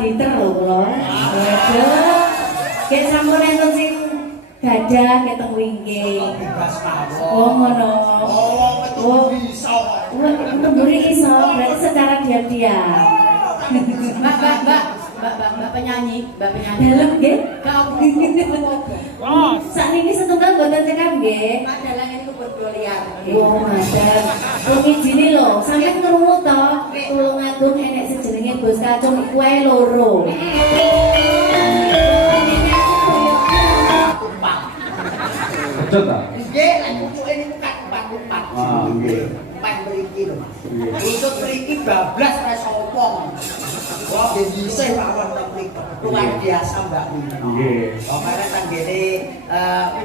diter lho kula. Waduh. Nek sampun enten sing gadah keteng wingking. Oh ngono. Oh bisa. Mburi iso, berarti secara diam-diam. Mbak penyanyi. Dalem nggih? Kau. Sakniki setunggal mboten cekap nggih. Madalang ini berdua liar. Oh, madang. Rumijine lho, sampeyan krungu to, Tulungagung enek sejenenge Bos Kacung iku ae loro. Betul ta? Nggih, lek pucuke niku kan empat. Ah, nggih. Empat mriki lho, Mas. Nggih. Untuk mriki bablas ora sopong. Wah, bisa lawan teknik luar biasa Mbak Wina. Nggih. Kemarin kan gini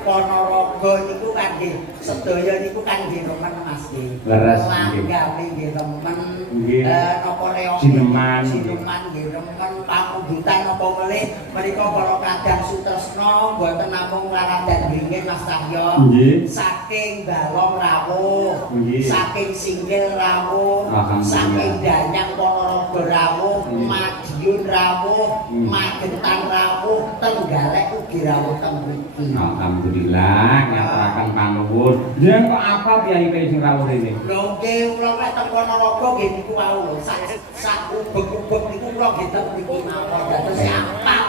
Ponorogo niku kan nggih sedaya niku kan nggih remen Mas nggih. Leres nggih. Langgane nggih remen. Nggih. Napa reong Sineman. nggih remen pamundutan napa melih menika para kadang Sutresna mboten namung laladan bringin Mas Cahyo. Nggih. Saking Balong rawuh. Nggih. Saking Singgil rawuh. Alhamdulillah. Saking Danyang Ponorogo rawuh. Madiun rawuh, Magetan rawuh, Trenggalek ugi rawuh teng mriki. Alhamdulillah ngaturaken panuwun. Yen kok apa piyai sing rawuh rene? Lho nggih kula nek teng Ponorogo nggih niku wau lho. Sak ubek-ubek niku kula nggih teng mriki mawon. Dados apal.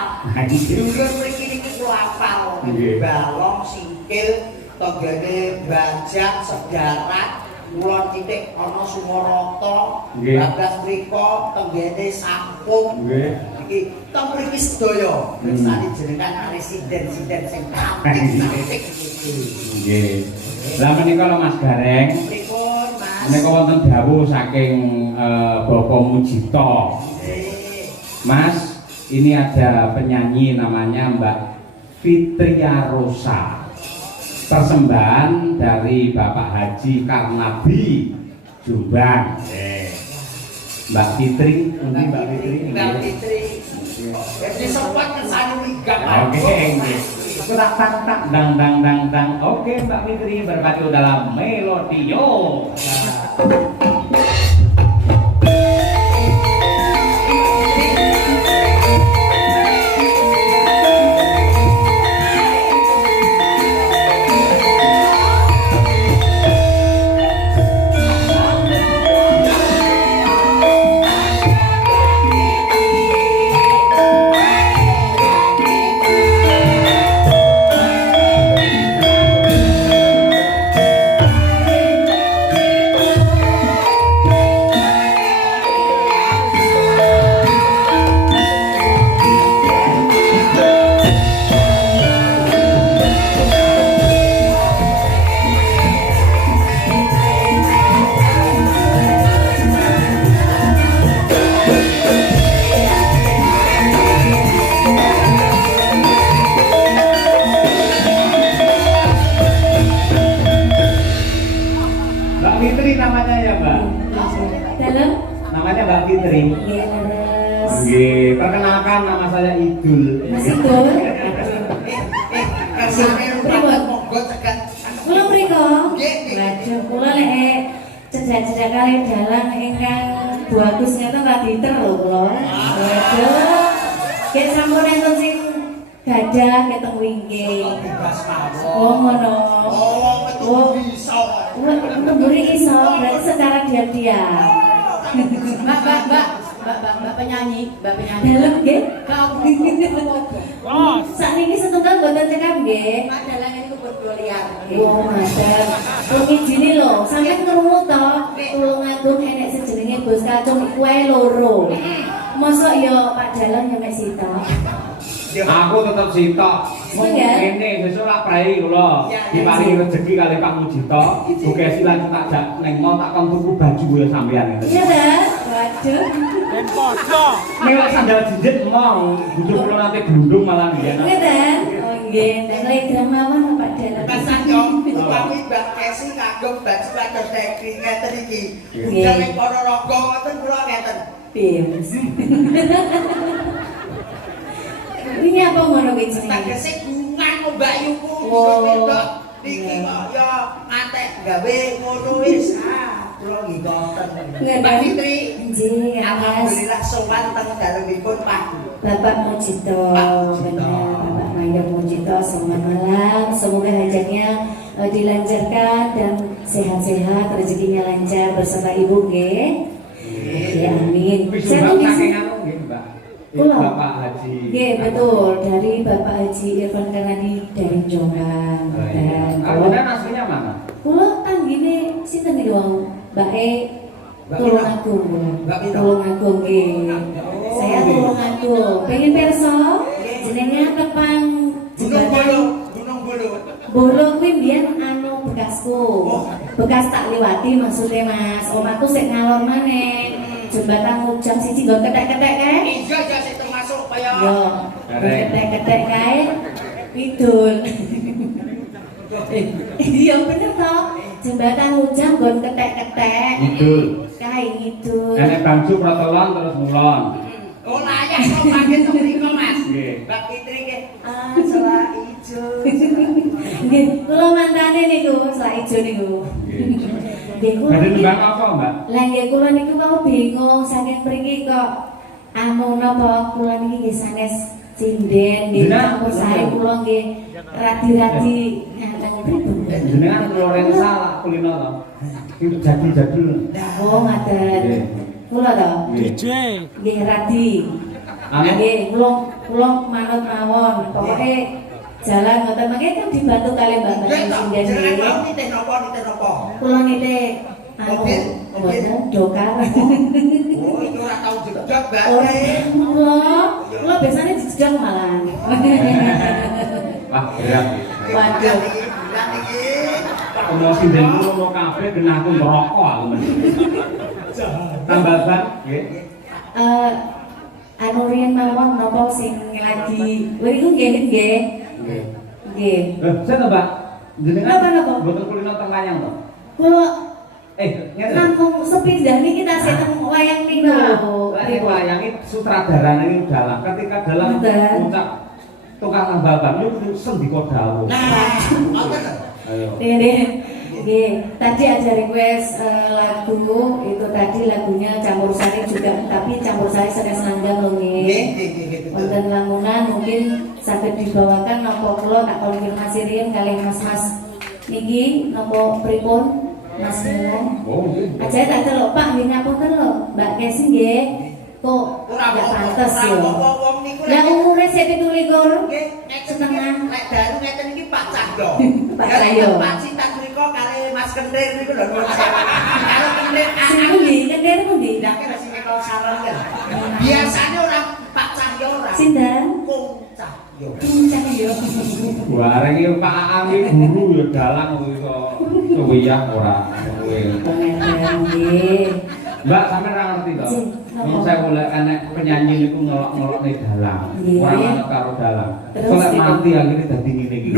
Dulur mriki niki kula apal. Nggih. Balong, Singkil, tenggene Banjak, Sedarat, Kulon titik ana Sumarata, Nggih. Bagas mriko tenggene Sampung. Nggih. Iki teng mriki sedaya mirsani jenengan residen-residen sing cantik-cantik iki. Nggih. Lah menika lho Mas Gareng, Pripun, Mas? menika wonten dawuh saking Bapak Mujito. Nggih. Mas, ini ada penyanyi namanya Mbak Fitria Rosa. Persembahan dari Bapak Haji Karnabi Jombang. Mbak Fitri, Mbak Fitri. Mbak Fitri. Jadi sempat kesana migak. Oke, nggih. Tak dang. Oke, Mbak Fitri berpacu dalam Melodio. Mbak Fitri namanya ya, Mbak? Dalem? Namanya Mbak Fitri. Nggih, leres. Nggih, perkenalkan nama saya Idul. Mas Idul. Kersane rumah monggo cegat. Kula mriko. Nggih, nggih. Waduh, kula lek cedak-cedak kali dalang ingkang bagus ngeten ra diter lho kula. Waduh. Nek sampun enten sing gadah keteng wingking. Bebas mawon. Oh ngono. Oh, bisa. Mburi iso, berarti secara diam-diam. Mbak penyanyi. Dalem nggih? Kau. Sakniki setunggal mboten cekap nggih. Madalang ini berdua liar. Oh, madang. Rumijine lho, sampeyan krungu to, Tulungagung enek sejenenge Bos Kacung iku ae loro. Mosok ya Pak Dalang ya mek sitok. Aku tetep sitok. Mung Iya. ngene sesuk lak prei kula. Diparingi rezeki kali Pak Mujito. Buka silang tak jak ning mall tak kon tuku baju ya sampean ngene. Iya ta? Waduh. Ben podo. Nek lak sandal jijit mau, bujuk kula nanti glundung malah nggih. Nggih ta? Oh nggih, nek telegram mawon Pak Dalang. Pesan dong, upami Mbak Kesi kagum baju kados teknik ngeten iki. Budal ning Ponorogo ngoten kula ngeten. Piye? Ini apa ngono kuwi jenenge? Tegese gungan Mbak Yuku. Oh. Iki kok ya ngantek gawe ngono wis. Kula nggih ngoten. Nggih, Mbak Fitri. Nggih, Mas. Alhamdulillah sowan teng dalemipun Pak Bapak Mujito, Pak Mujito. benar, Bapak Mayor Mujito, selamat malam. Semoga hajatnya dilancarkan dan sehat-sehat, rezekinya lancar bersama Ibu, nggih. Ya, amin. Saya tuh saking bisa. anu nggih, Mbak. Kula. Bapak Haji. Nggih, betul. Dari Bapak Haji Irfan Karnadi dari Jombang. Oh, iya. Dan Kemudian aslinya mana? kula tanggine sinten iki wong? Mbak E Mbak Tulungagung. Mbak Pino. Tulungagung nggih. Saya Tulungagung. Pengen perso jenenge tepang Gunung Bolo, Gunung Bolo. Bolo kuwi mbiyen anu bekasku. Bekas tak liwati maksudnya Mas. Omahku sik ngalor maneh. Jembatan Mujang siji nggon ketek-ketek kae. Iya, iya, sih termasuk kaya. Yo, ketek-ketek kae. Idul. Iya bener toh. Jembatan Mujang nggon ketek-ketek. Idul. Kae ngidul. Nenek bangsu protolon terus mulon. Oh, layak kok panggil temen Mas. Nggih. Mbak Fitri ke. Ah, salah ijo. Nggih, kula mantane niku, sak ijo niku. Nggih, kula Badhe niki. nembang apa, Mbak? Lah nggih kula niku mau bingung saking mriki kok anu napa kula niki nggih sanes sinden nggih Bener. campur sae kula nggih radi-radi ngaten pripun. Jenengan Lorenza lah kulino to. Itu jadul-jadul. Oh, ngaten. Nggih. Kula to. DJ. Nggih radi. Anu? Nggih, kula manut mawon. Pokoke jalan ngoten mangke kan dibantu kali Mbak Nggih toh, sinden jenengan mau nggih. nitih napa, nitih napa? Kula nite anu Mobil? mboten dokar. Oh, itu ora tau jedot, Mbak. Kula biasanya dijedang malah. Wah, berat. Waduh. Bulan iki. Emosi den ngono kabeh kena aku ngerokok aku men. Tambahan nggih. Anu riyen mawon napa sing lagi niku nggih nggih. Nggih. Nggih. Saya Mbak, jenengan Napa? mboten kulino teng wayang to? Kula Ngeten. nanggung sepi dah niki tasih teng wayang pino. Lagi wayang iki sutradara ini dalam ketika dalam Betul. puncak tukang tambahan itu sendika dawuh. Nah, ngoten. Ayo. Nggih, tadi ada request lagu itu tadi lagunya campur sari juga, tapi campur sari sanes nanggang lho Nggih, nggih. nggih, nggih, betul. Wonten lamunan mungkin saged dibawakan napa kula tak konfirmasi riyen kalih mas-mas niki napa pripun Mas Milan. Oh, nggih. Aja tak delok Pak nggih ngapunten lho, Mbak Kesi nggih. Kok Ora nggak apa-apa, pantes ora yo. apa-apa, wong niku Lah umure sik 17. nggih, ngeten Setengah. iki, lek dalu ngeten iki Pak Cahyo. Pak Cahyo. Pak Cinta mriku kali Mas Kentir niku lho. Karo Kentir Sing pundi? Kendir pundi? Lah kan sing kok saran kan. Biasane orang Pak Cahyo ora. Sinten? Kung Cahyo. Pincang yo. Bareng iki Pak Aang iki guru ya dalang iso suwiyah ora. Nggih. Mbak sampe ora ngerti to. Sing, napa? Wong saya golek enek penyanyi niku ngelok-ngelokne dalang. Nggih. Ora manut karo dalang. Terus Kok lek gitu. mati akhirnya dadi ngene iki.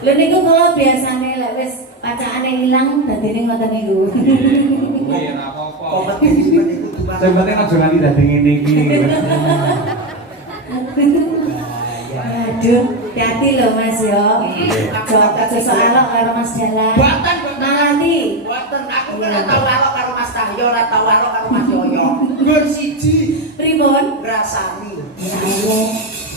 Lha niku kula biasane lek wis pacakane ilang dadine ngoten niku. Kuwi ora apa-apa. Kompetisi niku cuma Sing penting aja nganti dadi ngene iki. Aduh, hati lho Mas yo. Aja sok alok karo Mas Jalan. Buatan, Nanti. Buatan, aku kan ora tau alok karo Mas Cahyo, ora tau alok karo Mas Yoyo. Nggon siji Pripun? ngrasani. Ayo,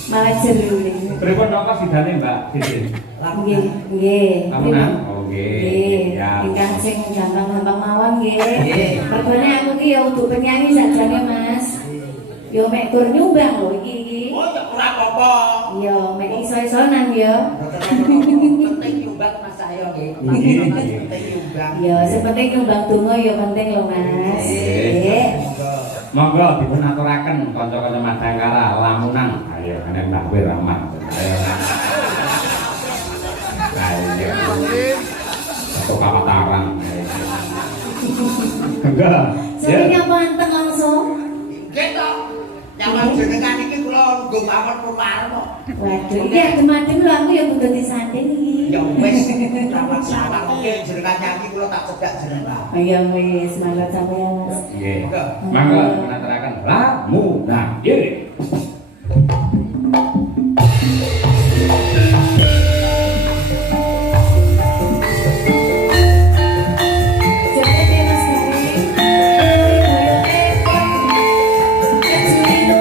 malah jeru nih. Pripun napa sidane Mbak Siti? Nggih, nggih. Lamunan? Oh nggih. Nggih. Ya. Ingkang sing gampang-gampang mawon nggih. Nggih. Mergone aku ki ya untuk penyanyi sajane Mas. Yo mek gur nyumbang lho iki. Oh, ya ora apa-apa. Yo mek iso-isonan yo. Penting nyumbang Mas Cahyo nggih. Nggih. Penting nyumbang. Yo sing penting nyumbang donga yo penting lho Mas. Nggih. Monggo dipun aturaken kanca-kanca Madangkara Lamunan. Ayo enek Mbah Wir Rahman. Ayo. Ayo. Satu kapataran. Enggak. Sing apa anteng langsung? Nggih to. Nyawan jenengan iki kula nggo mawon purwar kok. Waduh, iki adem-adem lho aku ya kudu disanding iki. Ya wis, ora masalah. Mungkin jenengan nyanyi kula tak cedak jenengan. Ayo wis, semangat sampeyan Mas. Nggih. Monggo dipun aturaken Lamunan. Nggih. Joget ya Mas Garing. Boyoke kok. Kecilino.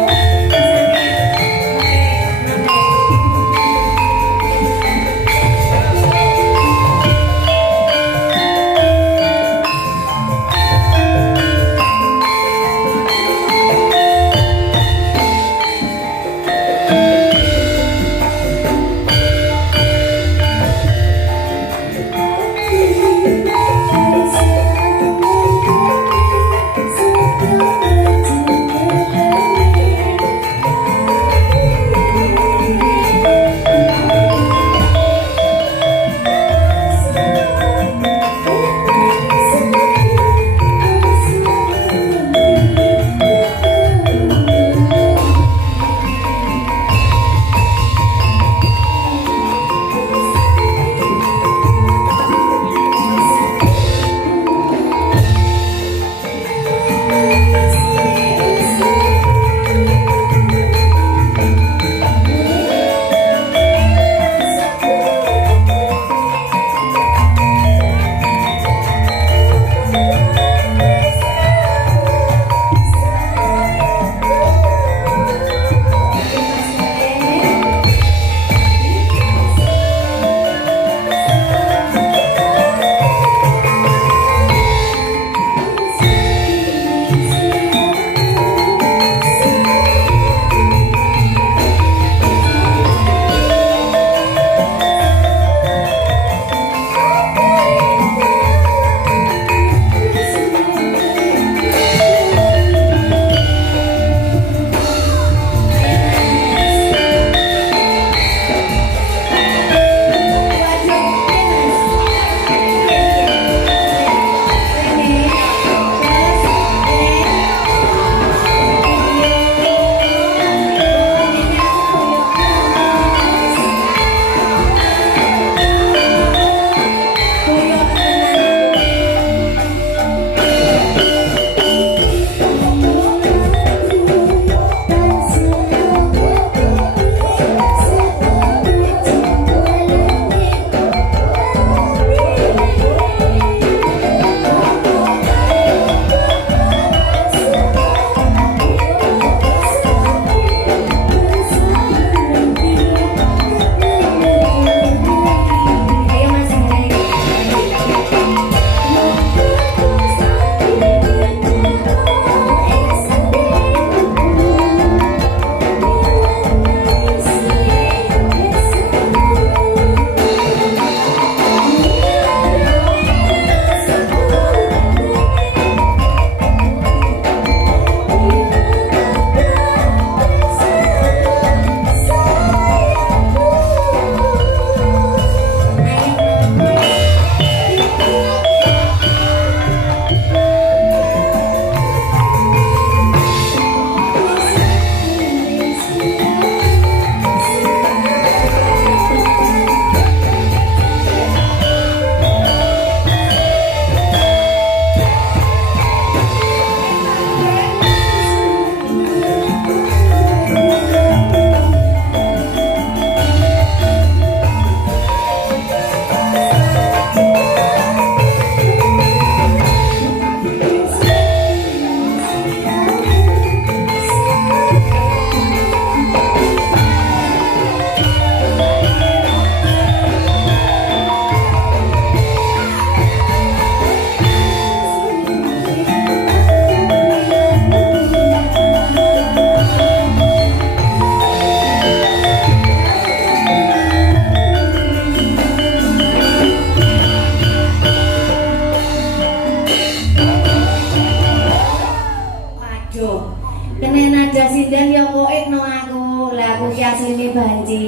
asline banci.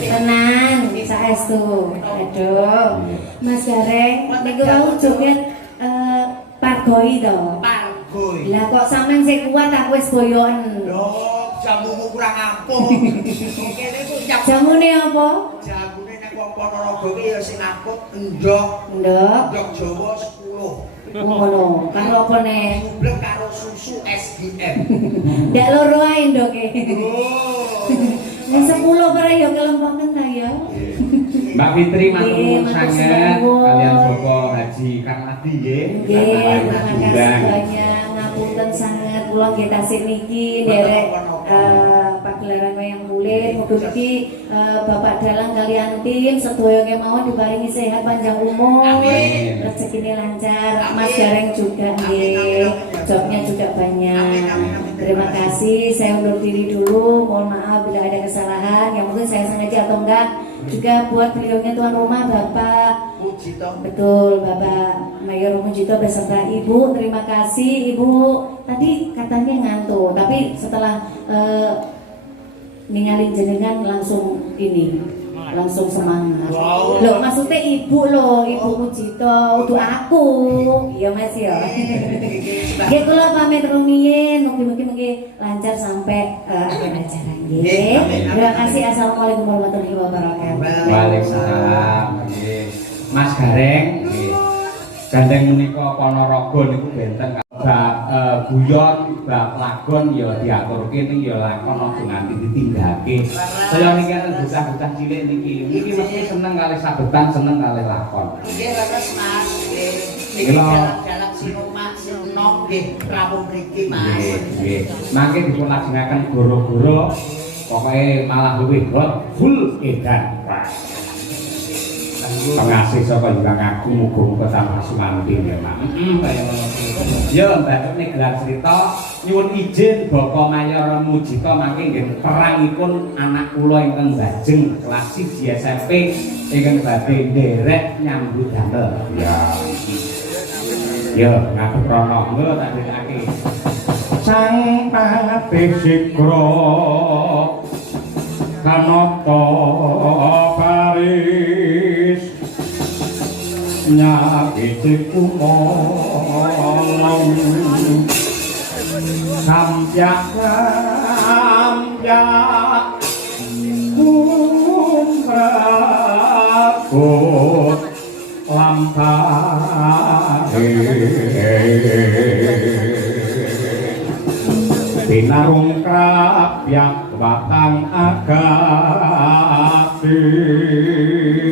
Tenang, saestu. Aduh. Mas Gareng, niku wau joget pargoi to. Pargoi. Lah kok sampean sing kuat aku wis boyoken. Loh, jamumu kurang ampuh. Kene ku jamune apa? Jamune nek wong Ponorogo iki ya sing apot endhog. Endhog. Endhog Jawa 10. Oh ngono, karo apa nek? Blek karo susu SGM. Ndak loro ae ndoke. Oh. Wis 10 bare ya kelempoken ta ya. Mbak Fitri matur nuwun sanget kalian Bapak Haji Kang Adi nggih. Nggih, terima kasih banyak. Ngapunten sanget kula nggih tasih niki derek pagelaran wayang kulit. Mugi-mugi Bapak Dalang kalian tim sedaya kemawon diparingi sehat panjang umur. Amin. Rezekine lancar. Amin. Mas Gareng juga nggih. Jobnya juga banyak. Terima kasih. Saya undur diri dulu. Mohon maaf bila ada kesalahan yang mungkin saya sengaja atau enggak. Juga buat beliaunya tuan rumah Bapak Mujito. betul Bapak Mayor Mujito beserta Ibu. Terima kasih Ibu. Tadi katanya ngantuk, tapi setelah ninggalin jenengan langsung ini, langsung semangat. Wow. Loh maksudnya Ibu loh, Ibu Mujito untuk aku. Iya Mas ya. Oke, kula pamit rumiyin, mugi-mugi lancar sampai akhir acara nggih. Terima kasih. Assalamualaikum warahmatullahi wabarakatuh. Waalaikumsalam. Nggih. Mas Gareng nggih. Gandeng menika Ponorogo niku benten guyon bab lagon ya diaturke ning ya lakon aja nganti ditinggake. Saya niki kan bocah-bocah cilik niki mesti seneng kalih sabetan, seneng kalih lakon. Nggih leres Mas. Nggih. Nggih. sinumak sinong nggih rawuh mriki Mas. Nggih. Mangke dipun lajengaken goro-goro pokoke malah luwih hot full edan. Pengasih saka Hyang Agung muga-muga tambah sumanting ya, Mak. Ya, Mbak nek gelar cerita nyuwun izin Bapa Mayor Mujita mangke nggih perangipun anak kula ingkang bajeng kelas 1 SMP ingkang badhe nderek nyambut damel. Ya. Ya, ngatur pranama tak dherekake. Sang patih sikra kanata paris nyakiti kumolong samyak kumrakut lampahe binarung krapyak batang agati